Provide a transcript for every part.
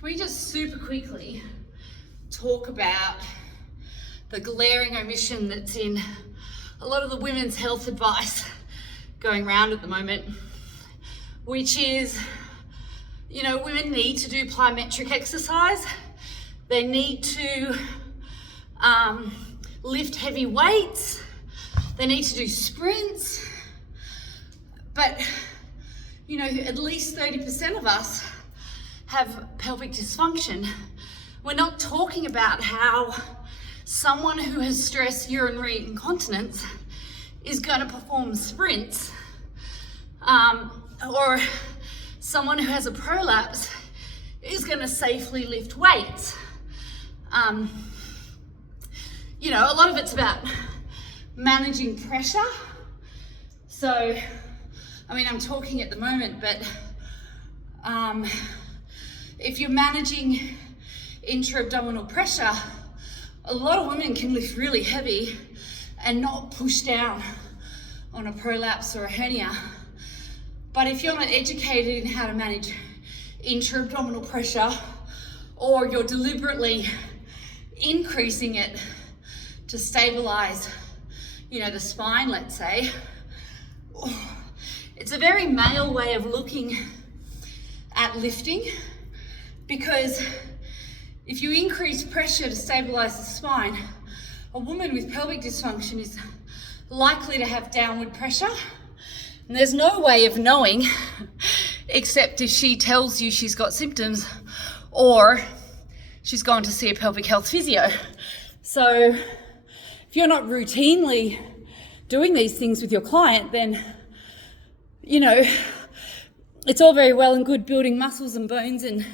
Can we just super quickly talk about the glaring omission that's in a lot of the women's health advice going around at the moment, which is, you know, women need to do plyometric exercise. They need to lift heavy weights. They need to do sprints. But, you know, at least 30% of us have pelvic dysfunction. We're not talking about how someone who has stress urinary incontinence is going to perform sprints, or someone who has a prolapse is going to safely lift weights. You know, a lot of it's about managing pressure. So, I mean, I'm talking at the moment, but if you're managing intra-abdominal pressure, a lot of women can lift really heavy and not push down on a prolapse or a hernia. But if you're not educated in how to manage intra-abdominal pressure, or you're deliberately increasing it to stabilize, you know, the spine, let's say, it's a very male way of looking at lifting, because if you increase pressure to stabilize the spine, a woman with pelvic dysfunction is likely to have downward pressure. And there's no way of knowing except if she tells you she's got symptoms or she's gone to see a pelvic health physio. So if you're not routinely doing these things with your client, then, you know, it's all very well and good building muscles and bones and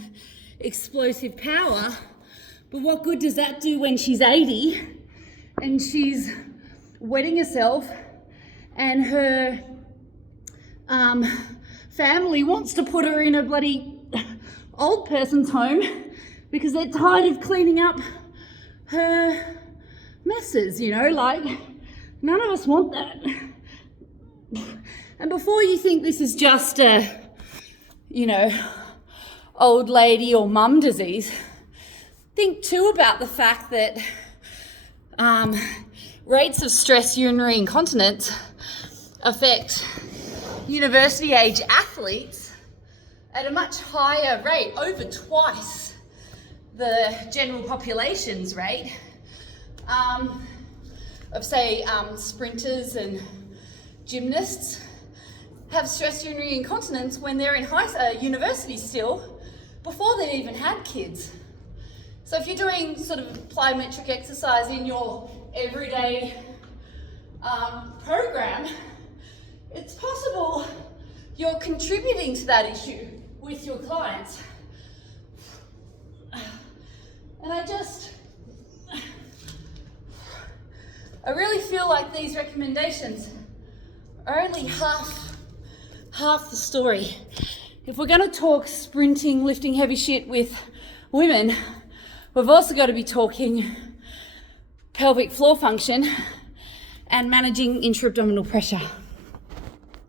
explosive power, but what good does that do when she's 80 and she's wetting herself and her family wants to put her in a bloody old person's home because they're tired of cleaning up her messes, you know? Like, none of us want that. And before you think this is just a, you know, old lady or mum disease, think too about the fact that rates of stress urinary incontinence affect university age athletes at a much higher rate, over twice the general population's rate of, say, sprinters and gymnasts have stress urinary incontinence when they're in university still, before they've even had kids. So if you're doing sort of plyometric exercise in your everyday program, it's possible you're contributing to that issue with your clients. And I really feel like these recommendations are only half the story. If we're going to talk sprinting, lifting heavy shit with women, we've also got to be talking pelvic floor function and managing intra-abdominal pressure.